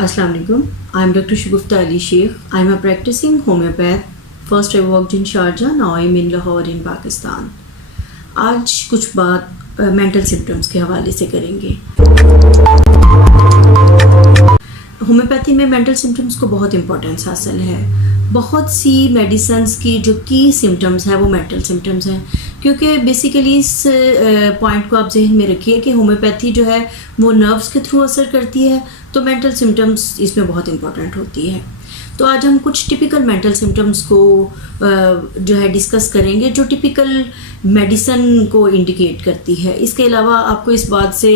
Assalamu alaikum. I'm Dr. Shagufta Ali Sheikh. I'm a practicing homeopath. First I worked in Sharjah, now I'm in Lahore in Pakistan. आज कुछ बात mental symptoms के हवाले से करेंगे. Homeopathy में mental symptoms को बहुत इम्पोर्टेंस हासिल है. बहुत सी मेडिसिन्स की जो की सिम्टम्स हैं वो मेंटल सिम्टम्स हैं, क्योंकि बेसिकली इस पॉइंट को आप जहन में रखिए कि होम्योपैथी जो है वो नर्व्स के थ्रू असर करती है, तो मेंटल सिम्टम्स इसमें बहुत इम्पोर्टेंट होती है. तो आज हम कुछ टिपिकल मेंटल सिम्टम्स को जो है डिस्कस करेंगे जो टिपिकल मेडिसन को इंडिकेट करती है. इसके अलावा आपको इस बात से,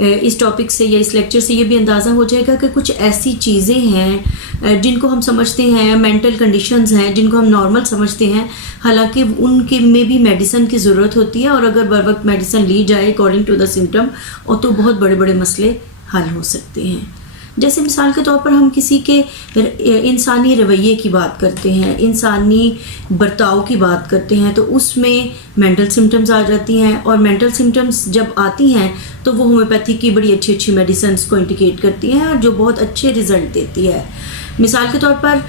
इस टॉपिक से या इस लेक्चर से ये भी अंदाज़ा हो जाएगा कि कुछ ऐसी चीज़ें हैं जिनको हम समझते हैं मेंटल कंडीशंस हैं, जिनको हम नॉर्मल समझते हैं, हालांकि उनके में भी मेडिसन की ज़रूरत होती है, और अगर बर वक्त मेडिसन ली जाए अकॉर्डिंग टू द सिम्टम और तो बहुत बड़े बड़े मसले हल हो सकते हैं. जैसे मिसाल के तौर पर हम किसी के इंसानी रवैये की बात करते हैं, इंसानी बर्ताव की बात करते हैं, तो उसमें मेंटल सिम्टम्स आ जाती हैं, और मेंटल सिम्टम्स जब आती हैं तो वो होम्योपैथी की बड़ी अच्छी अच्छी मेडिसिन्स को इंडिकेट करती हैं और जो बहुत अच्छे रिज़ल्ट देती है. मिसाल के तौर पर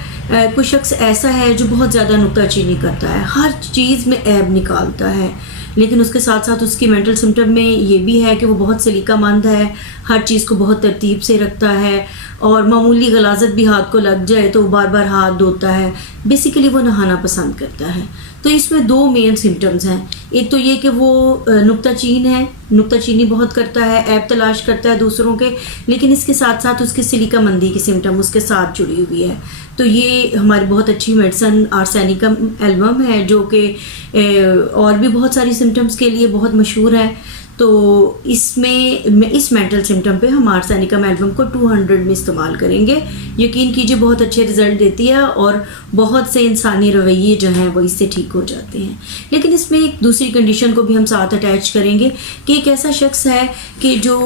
कोई शख्स ऐसा है जो बहुत ज़्यादा नुक्ताचीनी करता है, हर चीज़ में ऐब निकालता है, लेकिन उसके साथ साथ उसकी मेंटल सिम्टम में ये भी है कि वो बहुत सलीकामंद है, हर चीज़ को बहुत तरतीब से रखता है, और मामूली गलाजत भी हाथ को लग जाए तो बार बार हाथ धोता है. बेसिकली वो नहाना पसंद करता है. तो इसमें दो मेन सिम्टम्स हैं. एक तो ये कि वो नुक्ताचीन है, नुक्ताचीनी बहुत करता है, ऐब तलाश करता है दूसरों के, लेकिन इसके साथ साथ उसकी सलीकामंदी की सिम्टम उसके साथ जुड़ी हुई है. तो ये हमारी बहुत अच्छी मेडिसन आर्सेनिकम एल्बम है जो कि और भी बहुत सारी सिम्टम्स के लिए बहुत मशहूर है. तो इसमें इस मेंटल सिम्टम पे हम आर्सेनिकम एल्बम को 200 में इस्तेमाल करेंगे. यकीन कीजिए बहुत अच्छे रिज़ल्ट देती है और बहुत से इंसानी रवैये जो हैं वो इससे ठीक हो जाते हैं. लेकिन इसमें एक दूसरी कंडीशन को भी हम साथ अटैच करेंगे कि एक ऐसा शख्स है कि जो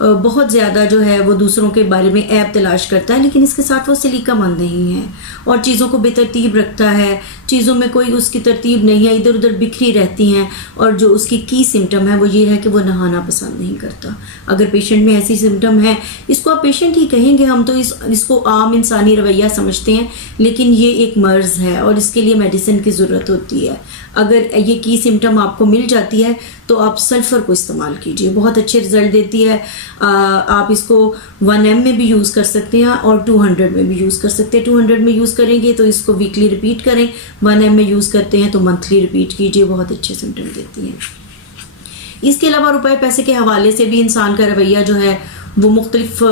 बहुत ज़्यादा जो है वो दूसरों के बारे में ऐब तलाश करता है, लेकिन इसके साथ वो सलीकामंद नहीं है और चीज़ों को बेतरतीब रखता है, चीज़ों में कोई उसकी तरतीब नहीं है, इधर उधर बिखरी रहती हैं, और जो उसकी की सिम्टम है वो ये है कि वो नहाना पसंद नहीं करता. अगर पेशेंट में ऐसी सिम्टम है, इसको आप पेशेंट ही कहेंगे, हम तो इसको आम इंसानी रवैया समझते हैं, लेकिन ये एक मर्ज़ है और इसके लिए मेडिसिन की ज़रूरत होती है. अगर ये की सिम्टम आपको मिल जाती है तो आप सल्फ़र को इस्तेमाल कीजिए, बहुत अच्छे रिज़ल्ट देती है. आप इसको 1 में भी यूज़ कर सकते हैं और 200 में भी यूज़ कर सकते हैं. 200 में यूज़ करेंगे तो इसको वीकली रिपीट करें, 1 में यूज़ करते हैं तो मंथली रिपीट कीजिए, बहुत अच्छे सिम्टम देती है. इसके अलावा रुपए पैसे के हवाले से भी इंसान का रवैया जो है वो मुख्तलिफ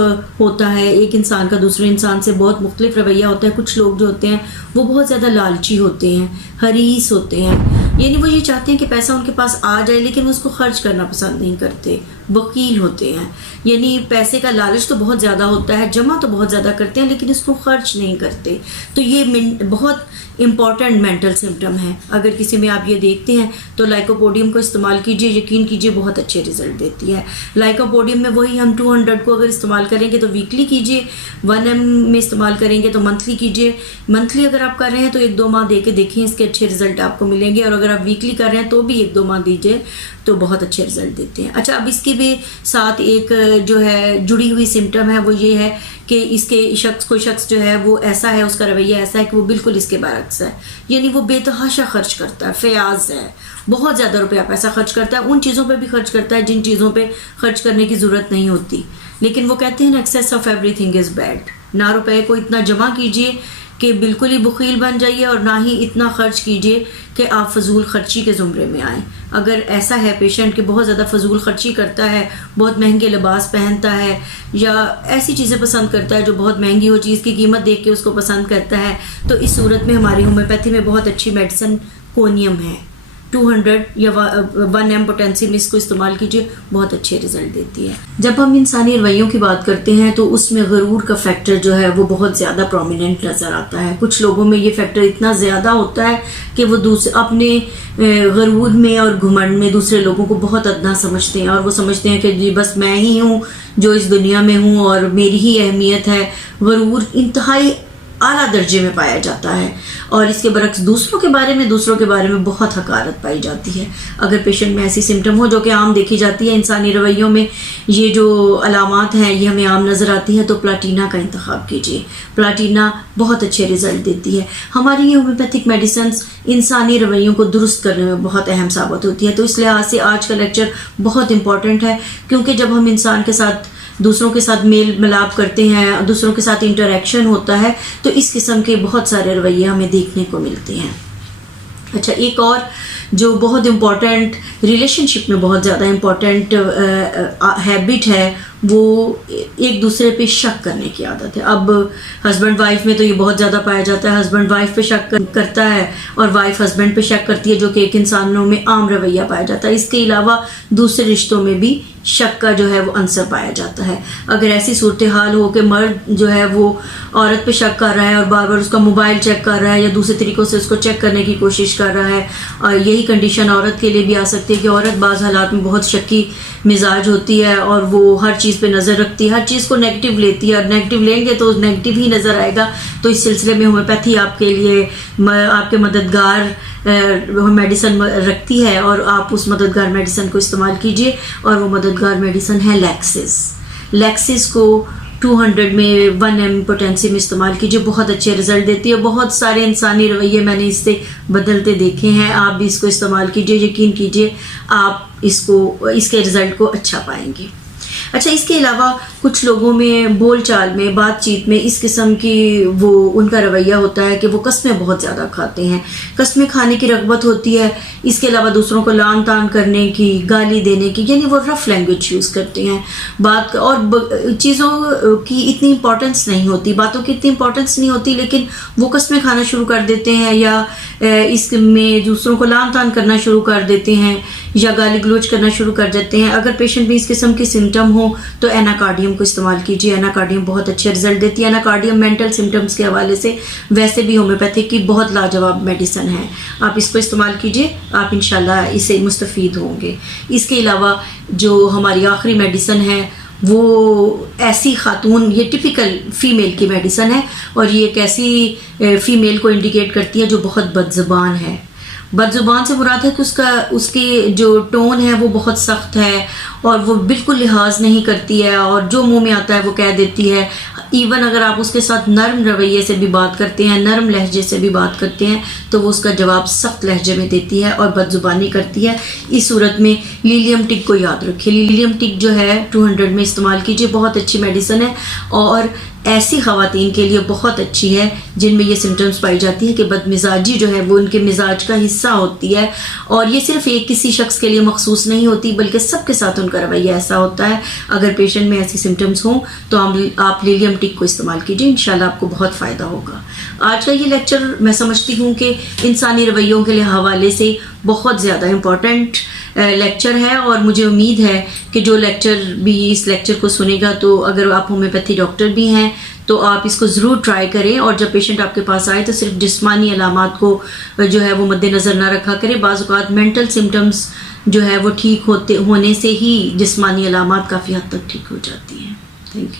होता है. एक इंसान का दूसरे इंसान से बहुत मुख्तलिफ रवैया होता है. कुछ लोग जो होते हैं वो बहुत ज़्यादा लालची होते हैं, हरीस होते हैं, यानी वो ये चाहते हैं कि पैसा उनके पास आ जाए लेकिन वो उसको खर्च करना पसंद नहीं करते. वकील होते हैं, यानी पैसे का लालच तो बहुत ज़्यादा होता है, जमा तो बहुत ज़्यादा करते हैं लेकिन इसको खर्च नहीं करते. तो ये बहुत इम्पॉर्टेंट मेंटल सिम्टम है. अगर किसी में आप ये देखते हैं तो लाइकोपोडियम को इस्तेमाल कीजिए, यकीन कीजिए बहुत अच्छे रिज़ल्ट देती है. लाइकोपोडियम में वही हम 200 को अगर इस्तेमाल करेंगे तो वीकली कीजिए, 1 में इस्तेमाल करेंगे तो मंथली कीजिए. मंथली अगर आप कर रहे हैं तो 1-2 माह दे के देखें, इसके अच्छे रिज़ल्ट आपको मिलेंगे, और अगर आप वीकली कर रहे हैं तो भी 1-2 माह दीजिए तो बहुत अच्छे रिज़ल्ट देते हैं. अच्छा, अब इसके भी साथ एक जो है जुड़ी हुई सिम्टम है वो ये है कि इसके कोई शख्स जो है वो ऐसा है, उसका रवैया ऐसा है कि वो बिल्कुल इसके बरअक्स है, यानी वो बेतहाशा खर्च करता है, फयाज है, बहुत ज़्यादा रुपया पैसा खर्च करता है. उन चीज़ों पे भी खर्च करता है जिन चीज़ों पे खर्च करने की ज़रूरत नहीं होती, लेकिन वो कहते हैं ना, excess of everything is bad. ना रुपए को इतना जमा कीजिए कि बिल्कुल ही बुखील बन जाइए, और ना ही इतना खर्च कीजिए कि आप फजूल खर्ची के ज़ुमरे में आएँ. अगर ऐसा है पेशेंट कि बहुत ज़्यादा फजूल खर्ची करता है, बहुत महंगे लिबास पहनता है, या ऐसी चीज़ें पसंद करता है जो बहुत महंगी हो, चीज़ की कीमत देख के उसको पसंद करता है, तो इस सूरत में हमारी होम्योपैथी में बहुत अच्छी मेडिसिन कोनियम है. 200 या 1 पोटेंसी में इसको इस्तेमाल कीजिए, बहुत अच्छे रिज़ल्ट देती है. जब हम इंसानी रवैयों की बात करते हैं तो उसमें गरूर का फैक्टर जो है वो बहुत ज़्यादा प्रोमिनेंट नज़र आता है. कुछ लोगों में ये फैक्टर इतना ज़्यादा होता है कि वो अपने गरूर में और घुमंड में दूसरे लोगों को बहुत अदना समझते हैं, और वो समझते हैं कि जी बस मैं ही हूँ जो इस दुनिया में हूँ और मेरी ही अहमियत है. गरूर इंतहाई اعلیٰ درجے میں پایا جاتا ہے، اور اس کے برعکس دوسروں کے بارے میں بہت حقارت پائی جاتی ہے۔ اگر پیشنٹ میں ایسی سمٹم ہو جو کہ عام دیکھی جاتی ہے انسانی رویوں میں، یہ جو علامات ہیں یہ ہمیں عام نظر آتی ہے، تو پلاٹینا کا انتخاب کیجیے۔ پلاٹینا بہت اچھے رزلٹ دیتی ہے۔ ہماری یہ ہومیوپیتھک میڈیسنز انسانی رویوں کو درست کرنے میں بہت اہم ثابت ہوتی ہے، تو اس لحاظ سے آج کا لیکچر بہت امپورٹنٹ ہے، کیونکہ جب ہم انسان کے ساتھ دوسروں کے ساتھ میل ملاپ کرتے ہیں، دوسروں کے ساتھ انٹریکشن ہوتا ہے، تو اس قسم کے بہت سارے رویے ہمیں دیکھنے کو ملتے ہیں۔ اچھا، ایک اور جو بہت امپورٹنٹ ریلیشن شپ میں بہت زیادہ امپورٹنٹ ہیبٹ ہے، وہ ایک دوسرے پہ شک کرنے کی عادت ہے۔ اب ہسبینڈ وائف میں تو یہ بہت زیادہ پایا جاتا ہے، ہسبینڈ وائف پہ شک کرتا ہے اور وائف ہسبینڈ پہ شک کرتی ہے، جو کہ ایک انسانوں میں عام رویہ پایا جاتا ہے۔ اس کے علاوہ دوسرے رشتوں میں بھی شک کا جو ہے وہ عنصر پایا جاتا ہے۔ اگر ایسی صورتحال ہو کہ مرد جو ہے وہ عورت پہ شک کر رہا ہے اور بار بار اس کا موبائل چیک کر رہا ہے یا دوسرے طریقوں سے اس کو چیک کرنے کی کوشش کر رہا ہے، اور یہی کنڈیشن عورت کے لیے بھی آ سکتی ہے کہ عورت بعض حالات میں بہت شکی مزاج ہوتی ہے اور وہ ہر چیز پہ نظر رکھتی ہے، ہر چیز کو نیگیٹو لیتی ہے، اور نیگیٹو لیں گے تو نیگیٹو ہی نظر آئے گا۔ تو اس سلسلے میں ہومیوپیتھی آپ کے لیے آپ کے مددگار میڈیسن رکھتی ہے، اور آپ اس مددگار میڈیسن کو استعمال کیجیے، اور وہ مددگار میڈیسن ہے لیکسس کو 200 میں 1 mg پوٹینسی میں استعمال کیجیے، بہت اچھے رزلٹ دیتی ہے۔ بہت سارے انسانی رویے میں نے اس سے بدلتے دیکھے ہیں، آپ بھی اس کو استعمال کیجیے، یقین کیجیے آپ اس کے رزلٹ کو اچھا پائیں گے۔ اچھا، اس کے علاوہ کچھ لوگوں میں بول چال میں، بات چیت میں اس قسم کی وہ ان کا رویہ ہوتا ہے کہ وہ قسمیں بہت زیادہ کھاتے ہیں، قسمیں کھانے کی رغبت ہوتی ہے۔ اس کے علاوہ دوسروں کو لان تان کرنے کی، گالی دینے کی، یعنی وہ رف لینگویج یوز کرتے ہیں، بات اور چیزوں کی اتنی امپورٹنس نہیں ہوتی، باتوں کی اتنی امپورٹنس نہیں ہوتی، لیکن وہ قسمیں کھانا شروع کر دیتے ہیں، یا اس میں دوسروں کو لان تان کرنا شروع کر دیتے ہیں، یا گالی گلوچ کرنا شروع کر دیتے ہیں۔ اگر پیشنٹ میں اس قسم کی سمٹم ہو تو ایناکارڈیم کو استعمال کیجیے۔ ایناکارڈیم بہت اچھے رزلٹ دیتی ہے۔ ایناکارڈیم مینٹل سمٹمز کے حوالے سے ویسے بھی ہومیوپیتھک کی بہت لاجواب میڈیسن ہے، آپ اس کو استعمال کیجیے، آپ انشاءاللہ اس سے مستفید ہوں گے۔ اس کے علاوہ جو ہماری آخری میڈیسن ہے وہ ایسی خاتون، یہ ٹپیکل فیمیل کی میڈیسن ہے، اور یہ ایک ایسی فیمیل کو انڈیکیٹ کرتی ہے جو بہت بد زبان ہے۔ بد زبان سے مراد ہے کہ اس کی جو ٹون ہے وہ بہت سخت ہے، اور وہ بالکل لحاظ نہیں کرتی ہے، اور جو منہ میں آتا ہے وہ کہہ دیتی ہے۔ ایون اگر آپ اس کے ساتھ نرم رویے سے بھی بات کرتے ہیں، نرم لہجے سے بھی بات کرتے ہیں، تو وہ اس کا جواب سخت لہجے میں دیتی ہے اور بد زبانی کرتی ہے۔ اس صورت میں لیلیم ٹک کو یاد رکھیے، لیلیم ٹک جو ہے 200 میں استعمال کیجیے، بہت اچھی میڈیسن ہے، اور ایسی خواتین کے لیے بہت اچھی ہے جن میں یہ سمٹمز پائی جاتی ہے کہ بد مزاجی جو ہے وہ ان کے مزاج کا حصہ ہوتی ہے، اور یہ صرف ایک کسی شخص کے لیے مخصوص نہیں ہوتی بلکہ سب کے ساتھ ان کا رویہ ایسا ہوتا ہے۔ اگر پیشنٹ میں ایسی سمٹمز ہوں تو آپ لیلیم ٹک کو استعمال کیجیے، انشاءاللہ آپ کو بہت فائدہ ہوگا۔ آج کا یہ لیکچر میں سمجھتی ہوں کہ انسانی رویوں کے حوالے سے بہت زیادہ امپورٹنٹ لیکچر ہے، اور مجھے امید ہے کہ جو لیکچر بھی اس لیکچر کو سنے گا، تو اگر آپ ہومیوپیتھی ڈاکٹر بھی ہیں تو آپ اس کو ضرور ٹرائی کریں، اور جب پیشنٹ آپ کے پاس آئے تو صرف جسمانی علامات کو جو ہے وہ مد نظر نہ رکھا کریں۔ بعض اوقات مینٹل سمٹمز جو ہے وہ ٹھیک ہونے سے ہی جسمانی علامات کافی حد تک ٹھیک ہو جاتی ہیں۔ Thank you.